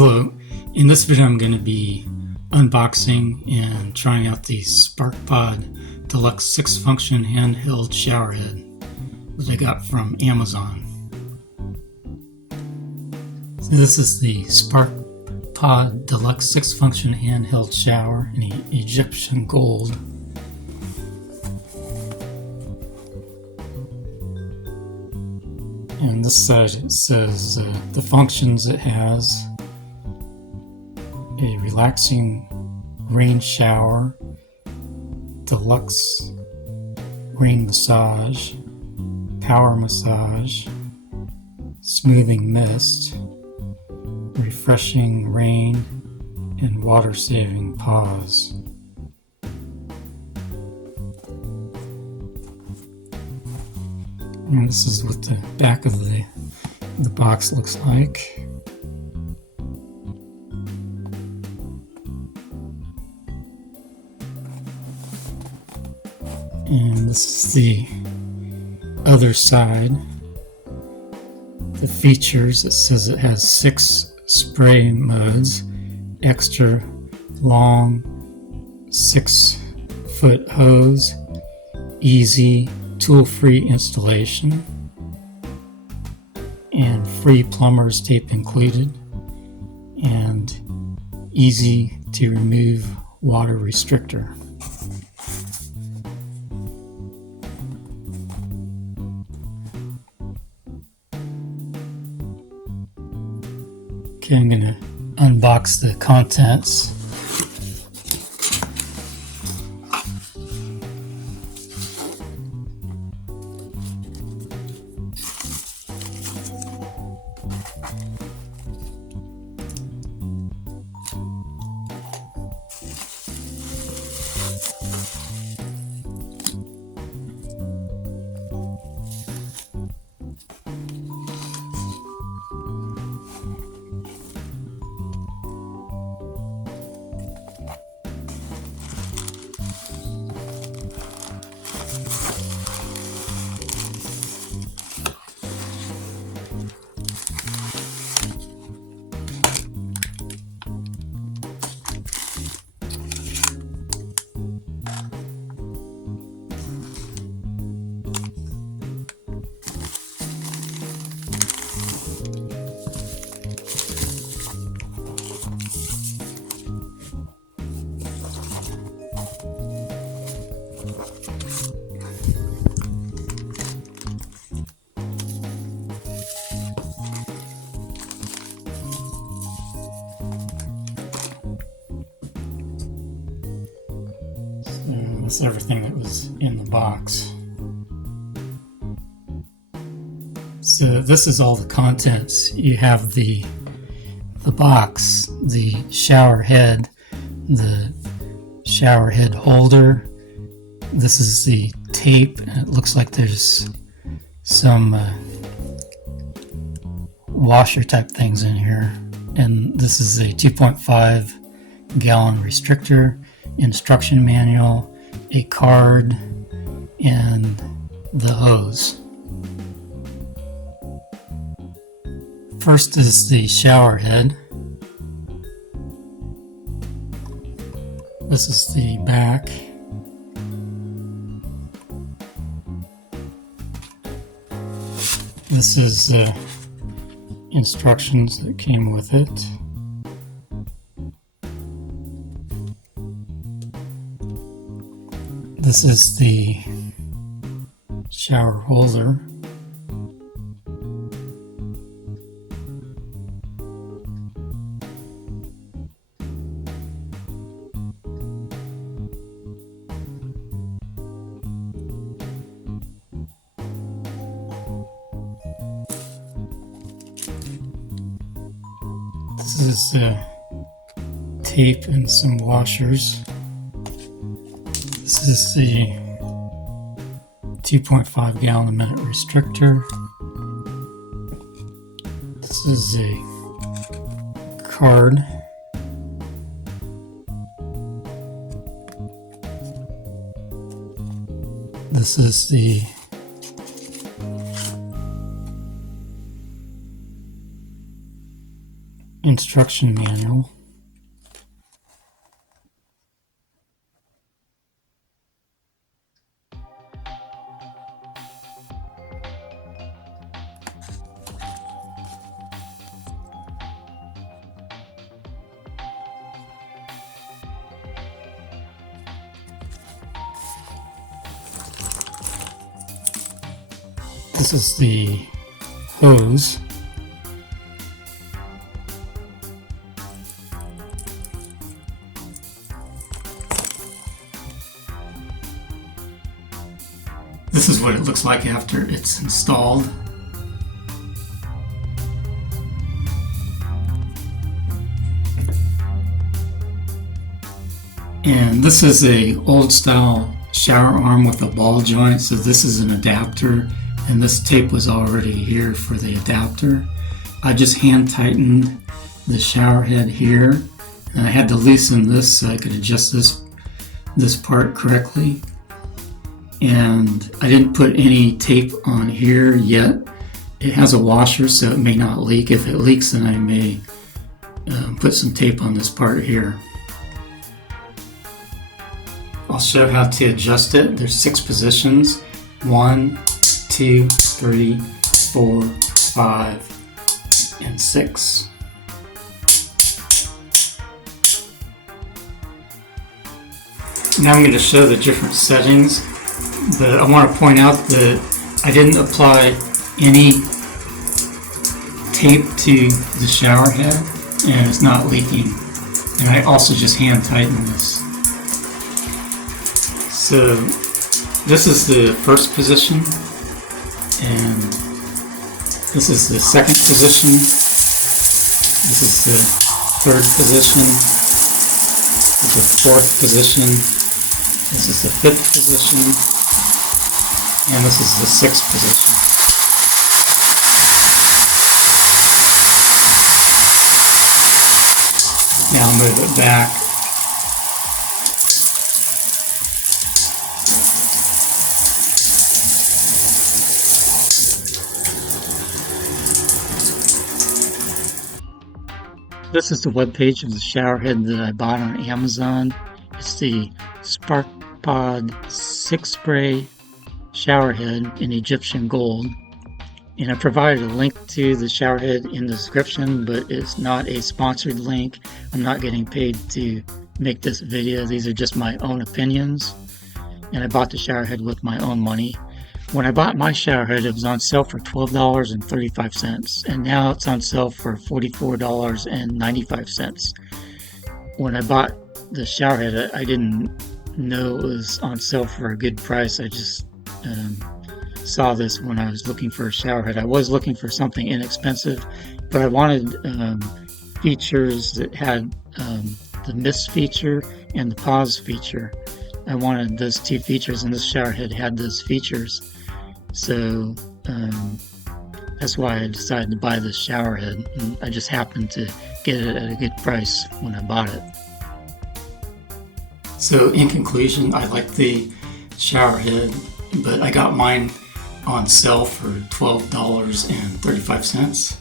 Hello, in this video I'm going to be unboxing and trying out the SparkPod Deluxe 6-function handheld showerhead that I got from Amazon. So this is the SparkPod Deluxe 6-function handheld shower in Egyptian gold. And this side it says the functions it has: a relaxing rain shower, deluxe rain massage, power massage, smoothing mist, refreshing rain, and water saving pause. And this is what the back of the box looks like. And this is the other side. The features, it says it has 6 spray modes, extra long 6-foot hose, easy tool-free installation, and free plumber's tape included, and easy to remove water restrictor. Okay, I'm going to unbox the contents. That's everything that was in the box. So this is all the contents. You have the box, the shower head, the shower head holder. This is the tape, and it looks like there's some washer type things in here. And this is a 2.5 gallon restrictor, instruction manual, a card, and the hose. First is the shower head. This is the back. This is instructions that came with it. This is the shower holder. This is tape and some washers. This is the 2.5 gallon a minute restrictor. This is a card. This is the instruction manual. This is the hose. This is what it looks like after it's installed. And this is a old style shower arm with a ball joint, so this is an adapter, and this tape was already here for the adapter. I just hand tightened the shower head here, and I had to loosen this so I could adjust this part correctly. And I didn't put any tape on here yet. It has a washer, so it may not leak. If it leaks, then I may put some tape on this part here. I'll show how to adjust it. There's 6 positions. 1, 2, 3, 4, 5, and 6. Now I'm going to show the different settings, but I want to point out that I didn't apply any tape to the shower head, and it's not leaking. And I also just hand tightened this. So this is the first position, and this is the second position. This is the third position. This is the fourth position. This is the fifth position, and this is the sixth position. Now I'll move it back. This is the web page of the shower head that I bought on Amazon. It's the SparkPod 6 spray shower head in Egyptian gold. And I provided a link to the shower head in the description, but it's not a sponsored link. I'm not getting paid to make this video. These are just my own opinions. And I bought the shower head with my own money. When I bought my shower head, it was on sale for $12.35, and now it's on sale for $44.95. When I bought the shower head, I didn't know it was on sale for a good price. I just saw this when I was looking for a shower head. I was looking for something inexpensive, but I wanted features that had the mist feature and the pause feature. I wanted those 2 features, and this shower head had those features. So that's why I decided to buy this shower head. And I just happened to get it at a good price when I bought it. So in conclusion, I like the shower head, but I got mine on sale for $12.35.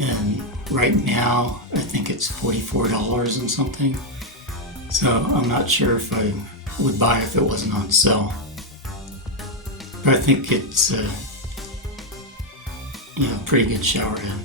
And right now, I think it's $44 and something. So I'm not sure if I would buy it if it wasn't on sale. But I think it's pretty good shower head.